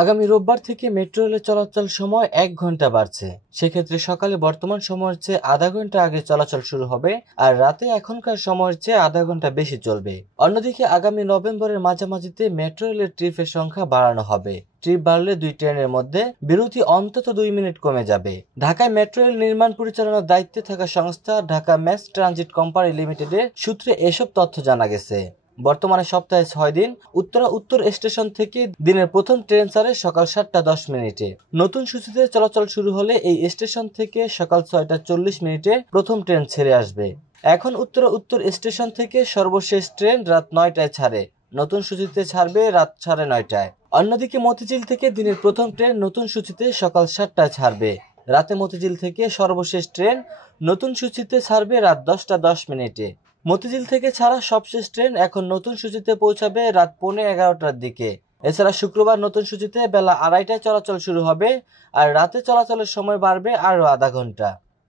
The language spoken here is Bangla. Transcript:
আগামী রোববার থেকে মেট্রো রেলের চলাচল সময় 1 ঘন্টা বাড়ছে। সেক্ষেত্রে সকালে বর্তমান সময়ের চেয়ে আধা ঘন্টা আগে চলাচল শুরু হবে, আর রাতে এখনকার সময়ের চেয়ে আধা ঘন্টা বেশি চলবে। অন্যদিকে আগামী নভেম্বরের মাঝামাঝিতে মেট্রো রেলের ট্রিপের সংখ্যা বাড়ানো হবে। ট্রিপ বাড়লে 2 ট্রেনের মধ্যে বিরতি অন্তত 2 মিনিট কমে যাবে। ঢাকায় মেট্রো রেল নির্মাণ পরিচালনার দায়িত্বে থাকা সংস্থা ঢাকা ম্যাস ট্রানজিট কোম্পানি লিমিটেডের সূত্রে এসব তথ্য জানা গেছে। বর্তমানে সপ্তাহে 6 দিন উত্তর স্টেশন থেকে দিনের প্রথম ট্রেন ছাড়ে সকাল 7:10 নতুন সূচিতে চলাচল শুরু হলে এই স্টেশন থেকে সকাল 6:40 প্রথম ট্রেন ছেড়ে আসবে। এখন উত্তর স্টেশন থেকে সর্বশেষ ট্রেন রাত 9টায় ছাড়ে। নতুন সূচিতে ছাড়বে রাত 9:30। অন্যদিকে মতিঝিল থেকে দিনের প্রথম ট্রেন নতুন সূচিতে সকাল 7টায় ছাড়বে। রাতে মতিঝিল থেকে সর্বশেষ ট্রেন নতুন সূচিতে ছাড়বে রাত 10:10। মতিঝিল থেকে ছাড়া সবশেষ ট্রেন এখন নতুন সূচিতে পৌঁছাবে রাত 11:15টার দিকে। এছাড়া শুক্রবার নতুন সূচিতে বেলা 2:30টায় চলাচল শুরু হবে, আর রাতে চলাচলের সময় বাড়বে আরো আধা ঘন্টা।